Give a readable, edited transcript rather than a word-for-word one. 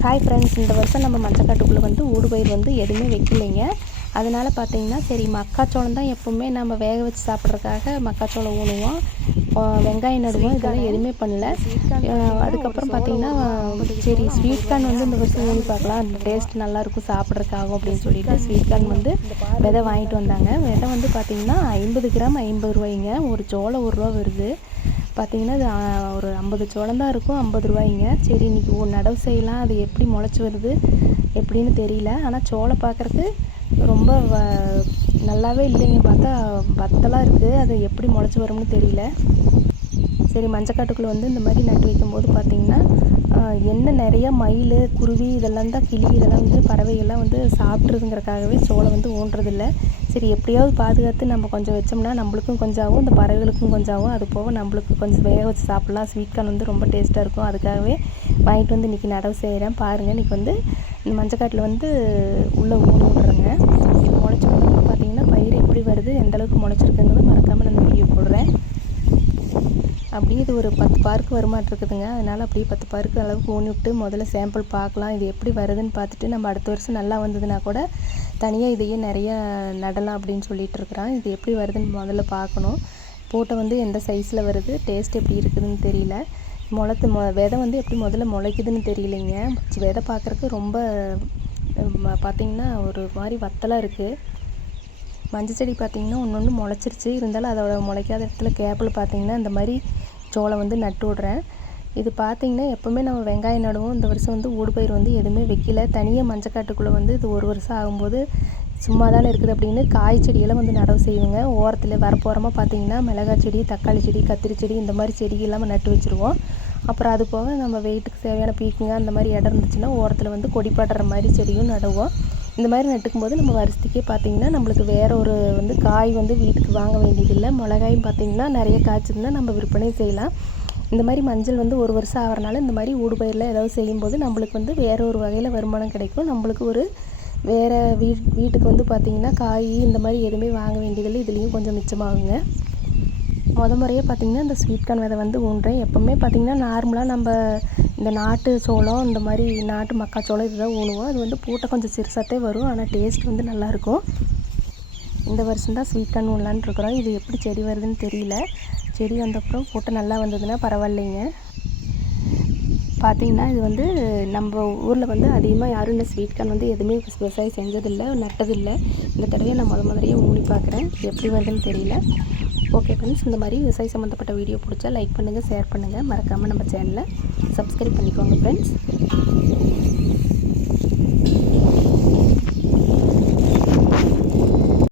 Hi friends, இந்த வருஷம் நம்ம மஞ்சக்காட்டுக்குள்ளே வந்து ஊடுபயிர் வந்து எதுவுமே வைக்கலைங்க. அதனால் பார்த்தீங்கன்னா சரி மக்காச்சோளம் தான் எப்போவுமே நம்ம வேக வச்சு சாப்பிட்றதுக்காக மக்காச்சோளம் ஊனுவோம், வெங்காயம் நடுவோம். இதெல்லாம் எதுவுமே பண்ணல. அதுக்கப்புறம் பார்த்தீங்கன்னா சரி ஸ்வீட் கார்ன் வந்து இந்த வருஷம் ஊனி பார்க்கலாம், டேஸ்ட் நல்லாயிருக்கும் சாப்பிட்றதுக்காகும் அப்படின்னு சொல்லிட்டு ஸ்வீட் கார்ன் வந்து விதை வாங்கிட்டு வந்தாங்க. விதை வந்து பார்த்திங்கன்னா 50 கிராம் 50 ரூபாய்ங்க. ஒரு சோளம் 1 ரூபா வருது. பார்த்திங்கன்னா இது ஒரு 50 சோளம் தான் இருக்கும், 50 ரூபாய்ங்க. சரி இன்றைக்கி நடவு செய்யலாம், அது எப்படி முளைச்சி வருது எப்படின்னு தெரியல. ஆனால் சோளம் பார்க்குறக்கு ரொம்ப நல்லாவே இல்லைங்க. பார்த்தா வத்தலாக இருக்குது, அது எப்படி முளைச்சி வரும்னு தெரியல. சரி மஞ்சக்காட்டுக்குள்ளே வந்து இந்த மாதிரி நட்டு வைக்கும்போது பார்த்திங்கன்னா என்ன நிறையா மயில் குருவி இதெல்லாம் தான் கிளி இதெல்லாம் வந்து பறவைகள்லாம் வந்து சாப்பிட்றதுங்கிறக்காகவே சோளம் வந்து ஊன்றதில்லை. சரி எப்படியாவது பாதுகாத்து நம்ம கொஞ்சம் வச்சோம்னா நம்மளுக்கும் கொஞ்சம் ஆகும், இந்த பறவைகளுக்கும் கொஞ்சம் ஆகும். அது போக நம்மளுக்கு கொஞ்சம் வேக வச்சு சாப்பிட்லாம். ஸ்வீட் கார்ன் வந்து ரொம்ப டேஸ்ட்டாக இருக்கும். அதுக்காகவே வாங்கிட்டு வந்து இன்றைக்கி நடவு செய்கிறேன். பாருங்கள், இன்றைக்கி வந்து இந்த மஞ்சக்காட்டில் வந்து உள்ளே ஊனி விட்றேங்க. இது முளைச்சி வந்து பார்த்திங்கன்னா பயிர் எப்படி வருது, எந்தளவுக்கு முளைச்சிருக்குங்கிறது மறக்காமல் நான் இந்த வீடியோ போடுறேன். அப்படியே இது ஒரு 10 பார்க்கு வருமாட்டிருக்குதுங்க. அதனால் அப்படியே 10 பார்க்கு அளவுக்கு ஊனி விட்டு முதல்ல சாம்பிள் பார்க்கலாம், இது எப்படி வருதுன்னு பார்த்துட்டு நம்ம அடுத்த வருஷம் நல்லா வந்ததுன்னா கூட தனியாக இதையே நிறைய நடலாம் அப்படின்னு சொல்லிட்டு இருக்கிறான். இது எப்படி வருதுன்னு முதல்ல பார்க்கணும். போட்டை வந்து எந்த சைஸில் வருது, டேஸ்ட் எப்படி இருக்குதுன்னு தெரியல. விதை வந்து எப்படி முதல்ல முளைக்குதுன்னு தெரியலைங்க. விதை பார்க்குறக்கு ரொம்ப பார்த்திங்கன்னா ஒரு மாதிரி வத்தலாக இருக்குது. மஞ்சள் செடி பார்த்திங்கன்னா ஒன்று முளைச்சிருச்சு, இருந்தாலும் அதோட முளைக்காத இடத்துல கேப்பில் பார்த்திங்கன்னா இந்த மாதிரி சோளம் வந்து நட்டு விட்றேன். இது பார்த்திங்கன்னா எப்போவுமே நம்ம வெங்காயம் நடுவோம். இந்த வருஷம் வந்து ஊடுபயிர் வந்து எதுவுமே வைக்கல. தனியாக மஞ்சக்காட்டுக்குள்ளே வந்து இது 1 வருஷம் ஆகும்போது சும்மா தானே இருக்குது அப்படின்னு காய் செடியெல்லாம் வந்து நடவு செய்வோங்க. ஓரத்தில் வரப்போரமாக பார்த்திங்கன்னா மிளகாய் செடி, தக்காளி செடி, கத்திரி செடி இந்த மாதிரி செடி எல்லாமே நட்டு வச்சுருவோம். அப்புறம் அது போக நம்ம வெயிட்டுக்கு தேவையான பீக்குங்க அந்த மாதிரி இடம் இருந்துச்சுன்னா ஓரத்தில் வந்து கொடி பாடுற மாதிரி செடியும் நடுவோம். இந்த மாதிரி நட்டுக்கும் போது நம்ம வருஷத்துக்கே பார்த்திங்கன்னா நம்மளுக்கு வேறு ஒரு வந்து காய் வந்து வீட்டுக்கு வாங்க வேண்டியதில்லை. மிளகாயும் பார்த்திங்கன்னா நிறைய காய்ச்சதுன்னா நம்ம விற்பனை செய்யலாம். இந்த மாதிரி மஞ்சள் வந்து 1 வருஷம் ஆகிறனால இந்த மாதிரி ஊடுபயிரில் ஏதாவது செய்யும்போது நம்மளுக்கு வந்து வேறு ஒரு வகையில் வருமானம் கிடைக்கும். நம்மளுக்கு ஒரு வேறு வீட்டுக்கு வந்து பார்த்திங்கன்னா காய் இந்த மாதிரி எதுவுமே வாங்க வேண்டியதில்லை. இதுலேயும் கொஞ்சம் மிச்சமாகுங்க. முறையாக பார்த்திங்கன்னா இந்த ஸ்வீட் கார்ன் விதை வந்து ஊன்றேன். எப்போவுமே பார்த்திங்கன்னா நார்மலாக நம்ம இந்த நாட்டு சோளம் இந்த மாதிரி நாட்டு மக்காச்சோளம் இதுதான் ஊனுவோம். அது வந்து பூட்டை கொஞ்சம் சிறுசாத்தே வரும், ஆனால் டேஸ்ட் வந்து நல்லாயிருக்கும். இந்த வருஷம் தான் ஸ்வீட் கார்ன் ஊனலான்னு இருக்கிறோம். இது எப்படி செடி வருதுன்னு தெரியல. செடி வந்தப்புறம் பூட்டை நல்லா வந்ததுன்னா பரவாயில்லைங்க. பார்த்திங்கன்னா இது வந்து நம்ம ஊரில் வந்து அதிகமாக யாரும் இந்த ஸ்வீட் கார்ன் வந்து எதுவுமே விவசாயம் செஞ்சதில்லை, நட்டதில்லை. இந்த தடவையை நான் முதலையே ஊனி பார்க்குறேன், எப்படி வருதுன்னு தெரியல. ஓகே ஃப்ரெண்ட்ஸ், இந்த மாதிரி விவசாயம் சம்மந்தப்பட்ட வீடியோ பிடிச்சா லைக் பண்ணுங்கள், ஷேர் பண்ணுங்கள், மறக்காமல் நம்ம சேனலை சப்ஸ்கிரைப் பண்ணிக்கோங்க ஃப்ரெண்ட்ஸ்.